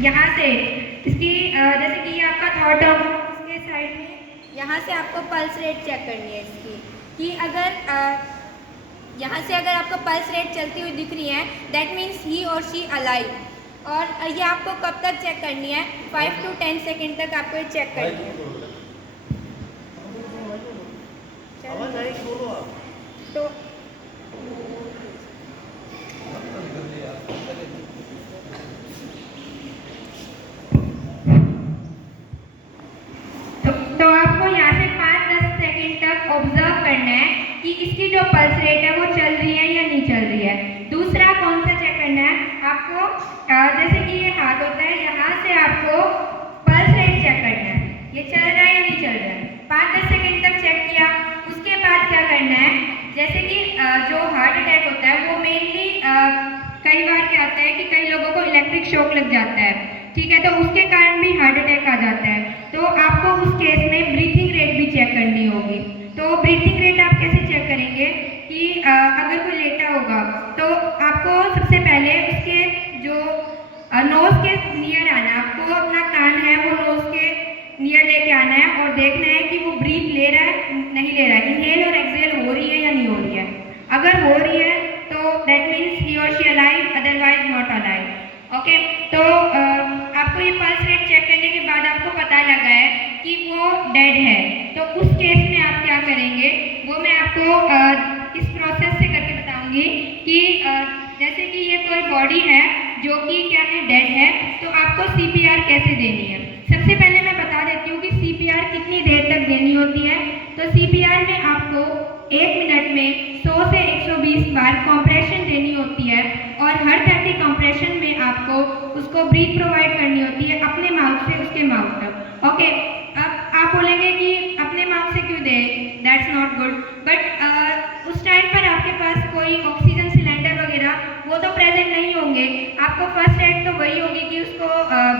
यहाँ से इसकी जैसे कि ये आपका थर्ड टर्म है, इसके साइड में यहाँ से आपको पल्स रेट चेक करनी है इसकी, कि अगर यहाँ से अगर आपको पल्स रेट चलती हुई दिख रही है, दैट मीन्स ही और शी अलाइव। और ये आपको कब तक चेक करनी है? 5 to 10 सेकेंड तक आपको ये चेक करनी है। तो आपको यहाँ से 5-10 सेकेंड तक ऑब्जर्व करना है कि इसकी जो पल्स रेट है वो चल रही है या नहीं चल रही है। दूसरा कौन सा चेक करना है आपको, जैसे कि ये हाथ होता है, यहाँ से आपको पल्स रेट चेक करना है, ये चल रहा है या नहीं चल रहा है। 5-10 सेकेंड तक चेक किया, उसके बाद क्या करना है, जैसे कि जो हार्ट अटैक होता है वो मेनली कई बार क्या होता है कि कई लोगों को इलेक्ट्रिक शॉक लग जाता है, ठीक है, तो उसके कारण भी हार्ट अटैक आ जाता है। तो आपको उस केस में ब्रीथिंग रेट भी चेक करनी होगी। तो ब्रीथिंग रेट आप कैसे चेक करेंगे कि अगर कोई लेटा होगा तो आपको सबसे पहले उसके जो नोज के नियर आना है, आपको अपना कान है वो नोज के नियर लेके आना है और देखना है कि वो ब्रीथ ले रहा है नहीं ले रहा है, इनहेल और एक्सहेल हो रही है या नहीं हो रही है। अगर हो रही है तो दैट मीन्स ही और she alive, otherwise not alive. Okay, तो आपको ये पल्स रेट चेक करने के बाद आपको पता लगा है कि वो डेड है, तो उस केस में आप क्या करेंगे वो मैं आपको इस प्रोसेस से करके बताऊंगी कि जैसे कि ये कोई बॉडी है जो कि क्या है, डेड है, तो आपको CPR कैसे देनी है। सबसे पहले मैं बता देती हूँ कि CPR कितनी देर तक देनी होती है। तो CPR में आपको 1 मिनट में 100 से 120 बार कॉम्प्रेशन देनी होती है और हर 30 कॉम्प्रेशन में आपको उसको ब्रीथ प्रोवाइड करनी होती है अपने माउथ से उसके माउथ तक। ओके, अब आप बोलेंगे कि अपने माउथ से क्यों दे, दैट्स नॉट गुड, बट उस टाइम पर आपके पास कोई ऑक्सीजन सिलेंडर वगैरह वो तो प्रेजेंट नहीं होंगे, आपको फर्स्ट एड तो वही होगी कि उसको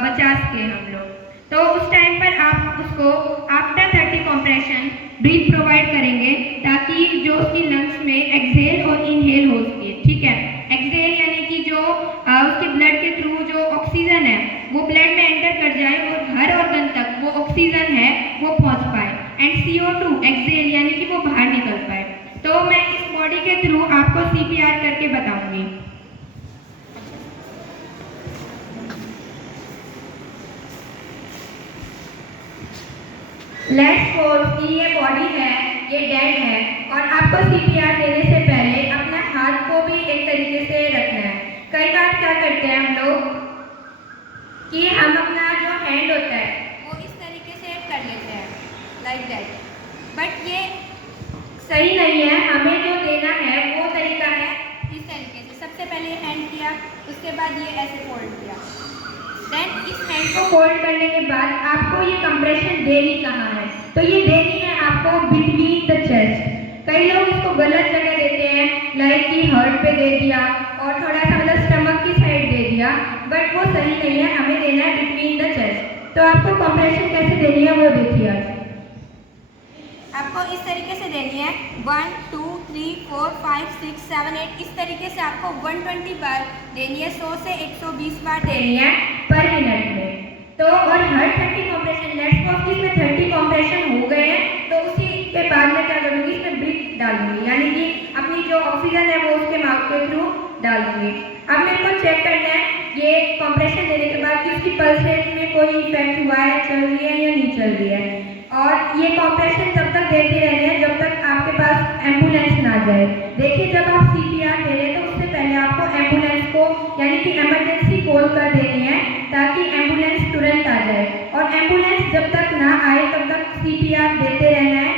बचा सके हम लोग। तो उस टाइम पर आप उसको आफ्टर 30 कॉम्प्रेशन ब्रीथ प्रोवाइड करेंगे ताकि जो उसकी लंग्स में एक्सहेल और इनहेल हो सके, ठीक है। एक्सहेल यानी कि जो उसके ब्लड के थ्रू जो ऑक्सीजन है वो ब्लड में एंटर कर जाए और हर ऑर्गन तक वो ऑक्सीजन है वो पहुंच पाए, एंड CO2 एक्सहेल यानी कि वो बाहर निकल पाए। तो मैं इस बॉडी के थ्रू आपको CPR करके बताऊंगी। लेट्स सपोज कि ये बॉडी है, ये डेड है, और आपको CPR देने से पहले अपना हाथ को भी एक तरीके से रखना है। कई बार क्या करते हैं हम लोग कि हम अपना जो हैंड होता है वो इस तरीके से कर लेते हैं, लाइक दैट, बट ये सही नहीं है। हमें जो देना है वो तरीका है इस तरीके से। सबसे पहले हैंड किया, उसके बाद ये ऐसे फोल्ड किया, देन इस हैंड को फोल्ड करने के बाद आपको ये कंप्रेशन देनी कहाँ है, तो ये देनी है आपको बिटवीन द चेस्ट। कई लोग इसको गलत जगह देते हैं, लाइक कि हार्ट पे दे दिया और थोड़ा सा मतलब स्टमक की साइड दे दिया, बट वो सही नहीं है, हमें देना है बिटवीन द चेस्ट। तो आपको कंप्रेशन कैसे देनी है वो देखिए। आज आपको इस तरीके से देनी है 1 2 3 4 5 6 7 8, इस तरीके से आपको 120 बार देनी है, 100 से 120 बार देनी है पर मिनट में। तो और हर 30 कॉम्प्रेशन, लेट्स सपोज इसमें 30 कॉम्प्रेशन हो गए हैं, तो उसी के बाद में क्या करूँगी, इसमें ब्रीथ डालूंगी, यानी कि अपनी जो ऑक्सीजन है वो उसके माउथ के थ्रू डालूंगी। अब मेरे को चेक करना है ये कॉम्प्रेशन देने के बाद कि उसकी पल्स रेट में कोई इफेक्ट हुआ है, चल रही है या नहीं चल रही है। और ये कॉम्प्रेशन जब तक देते रहने हैं जब तक आपके पास एम्बुलेंस ना जाए। देखिए, जब आप CPR दे रहे हैं तो उससे पहले आपको एम्बुलेंस को यानी कि इमरजेंसी कॉल कर देनी है ताकि एम्बुलेंस तुरंत आ जाए, और एम्बुलेंस जब तक ना आए तब तक CPR देते रहना है,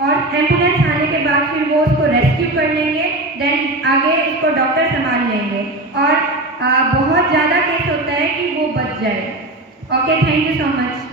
और एम्बुलेंस आने के बाद फिर वो उसको रेस्क्यू कर लेंगे, देन आगे उसको डॉक्टर संभाल लेंगे, और बहुत ज़्यादा केस होता है कि वो बच जाए। Okay, thank you so much.